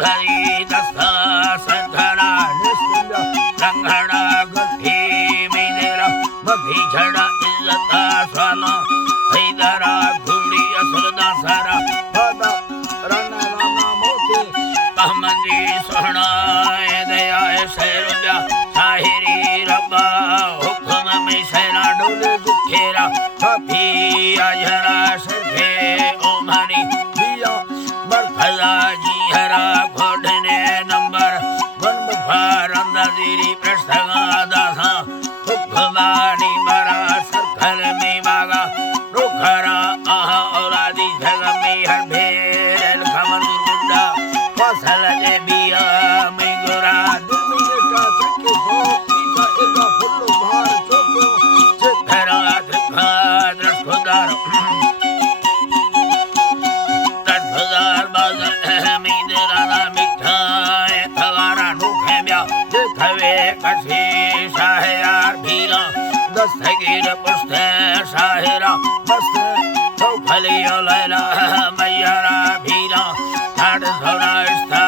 धरी दस्ता संधरा निस्तिंदा रंगना गठी मेरा मभी झड़ा इज्जता स्वाना हैदरा घुड़ी असुरदा सारा पदा रना रामा मोते कहमंदी सोहना दया शेरुजा साहिरी रब्बा हुक्म में सेना डोले दुखेरा कभी आजरा सरखे ओमनी बिया बरखला जी हरा घोड़ने नंबर वन बुखार अंदरी प्रस्तगा दासा हुक्मानी मरा सरखल में बागा रुखरा आहा औलादी जग में हर भेल खमर गुंडा फसल दे बिया में गोरा दुर्मी का त्रिके को पीछा एका फुल्लो भार चोके चित्तरा त्रिखा दृष्ट खुदार कसी शाहयार भीरा दस्तगीर पुष्ट शाहरा मस्त चौखली लैला मैयारा भीरा ठाट धोरा स्था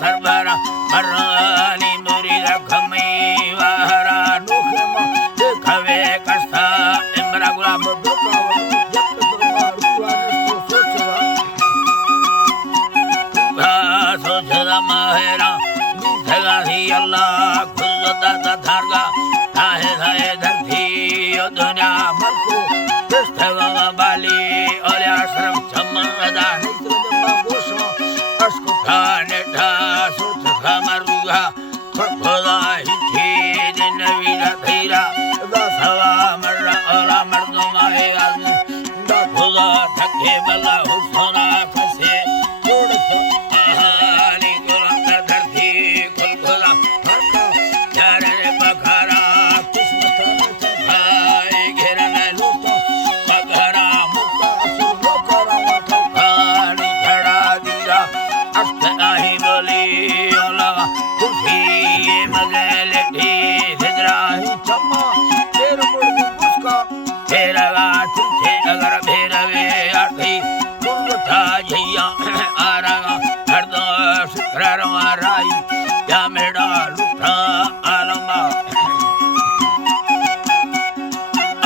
सरबरा हरानी मुरी रखमी वाहरा नुखम देखवे कस्ता इमरा गुलाब दुका जब तुमा रुआ नस्तो सोचदा माहेरा धगाही अल्लाह खुदा धारगा ताहे धाहे धरती दुनिया मरको दस्तवा बाली और आश्रम चमदा नित्र जम्मा गोशो अशको खाने ढा सुत खमरुगा खुदा हिची दिन वीरा धीरा दसवा मर्रा ओला मर्दो माए आदमी दा खुदा थके बला हुसना फसे अगर भेरवे आठी कुंगथा झैया आरगा हरदो शुक्रवा राई या मेड़ा लुठा आलमा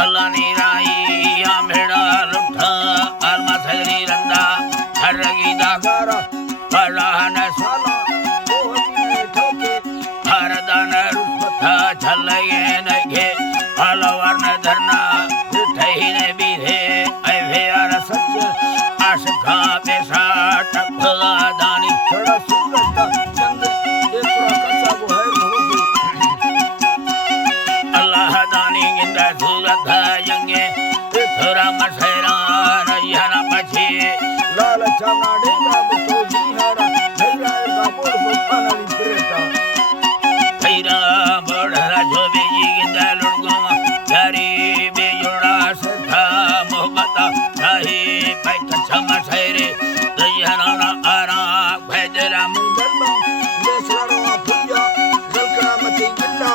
अल्लाह नी राई या मेड़ा लुठा आलमा सगरी रंदा हरगी दागरा पढ़ान साला ओहनी ठोके हरदान रुपथा छलये नगे अलवर्ण धरना उठैने बिधे आशका पेशा टपला दानी थोड़ा सुंदरता चंद एकरा कसा वो है नहोगे अल्लाह दानी गिंदा सुरत यंगे थोड़ा मसेरा नयना पछे लाल चाना डेगा मुतो जीहरा भैया का मोर भोपाना विपरेता भैरा बड़ा जोबे गिंदा लुड़गो धारी बेजोड़ा सथा मोहब्बता साहे पैक छमा छैरे दयना आरा भैजरा मुंदलम देशरा फुया जलकरा मते गिल्ला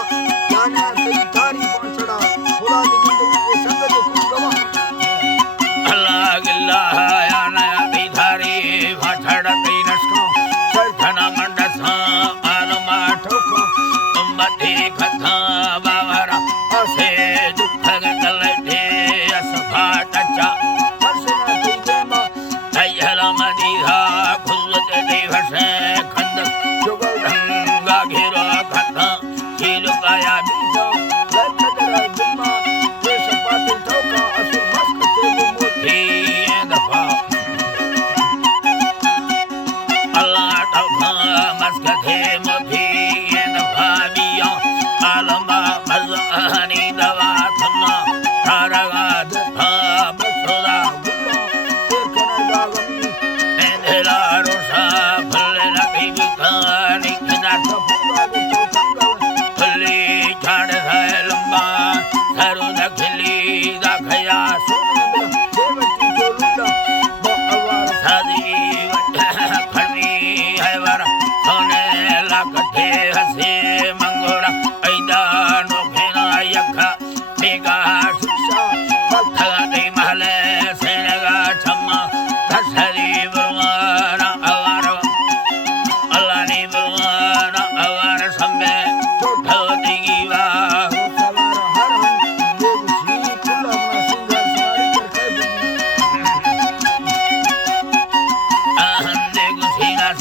जाना सही तारी पहुंचड़ा खुदा दी गिंदू संग को गवा अल्लाह गिल्ला या नया बिधारी भाठड़ा तीनस्को सल्थना मंडसा आलमा ठोको उम्मती कथा बावरा असे दुख गलते असफा टचा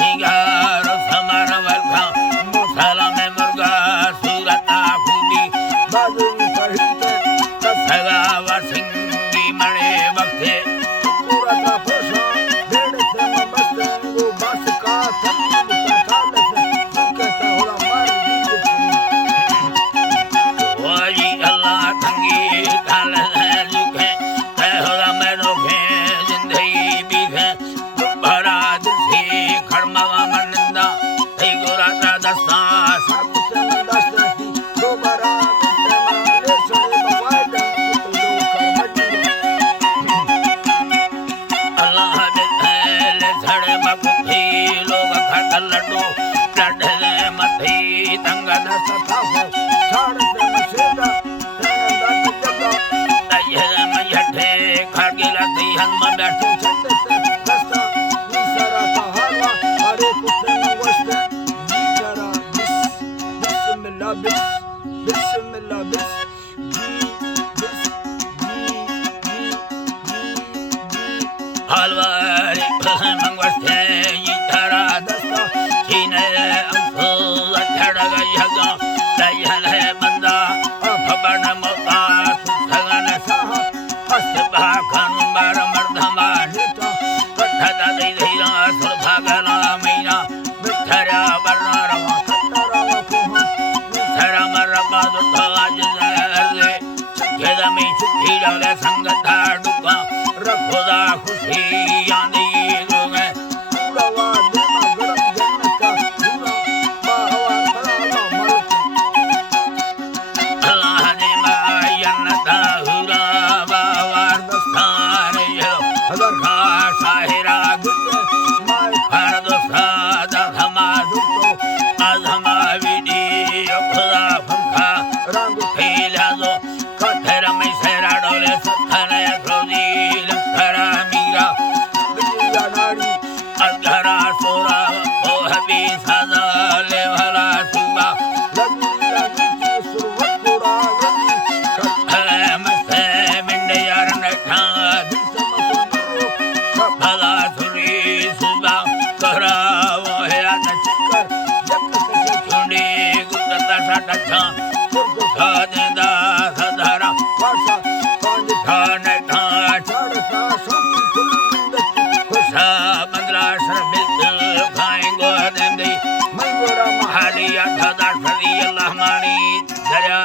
सिंगार समर वर्खा मुसल में मुर्गा सूरत खूबी बाजू पढ़ते कसगा वसिंगी मणे वक्ते पूरा का पोषा भेड़ से मस्त वो बस का थम काल से सुकता होला मार दी ओजी अल्लाह तंगी काल जुके ते होला मैं रोके जिंदगी भी है भरा दिसे खड़मावा मनंदा ते गोरा ता दस्ता सब से दस्ता दोबारा ले सोने मवाद तो अल्लाह दे झड़े मकुथी लोग खटल लड्डू लड्डे मथी तंग दस थाफो छाड़ से मसेदा दस जगा तये मयठे खागिला दी हम बैठे छते से दस्ता निसरा पहाड़ा अरे कुत्ते न वस्ते निसरा बिस्मिल्लाह बिस्मिल्लाह बिस हलवारी मंगवस्ते यितरा दस्ता चीने अंफुल झड़ गई हगा तयहल है बंदा खबर मोता सुथगन साह अस्बा खानु बार मर्दमा नेता कठदा दे धीरा सुल भागना मैना मिठरा बरना रवा कतरा कोहा मिठरा मरबा दुता जले केदा में छुट्टी डाले संगता डुका रखोदा खुशी यानी लोग पूरा वादे में गरम जन्नत का पूरा बाहवा बड़ा मलक अल्लाह ने मायन्नता हुरा बाहवा दस्तार ये हज़ार खा साहिरा गुल्ले माय खान दोस्ता दमा दुतो आजमा विडी खुदा फंखा रंग फैला दो कथर में सेरा डोले सखने रोजी लखरा मीरा बिजलिया नाड़ी अधरा सोरा ओ हबी सदा ले भला सुबा लगिया नीचे सुरवत कोड़ा गली कथर में से मिंडे यार ने खा दिल से मसुरो भला सुरी सुबा करा वो है आना चिकर जक से छुंडी गुत्ता साटा छा कुर्कुठा देदा सधारा वासा पांच ठाने ठान चढ़ता शौकी कुल बिंदती खुशा बंगला सर बिल्कुल खाएंगो देंदी मंगोरा महाली 8,000 अल्लाह मानी दरिया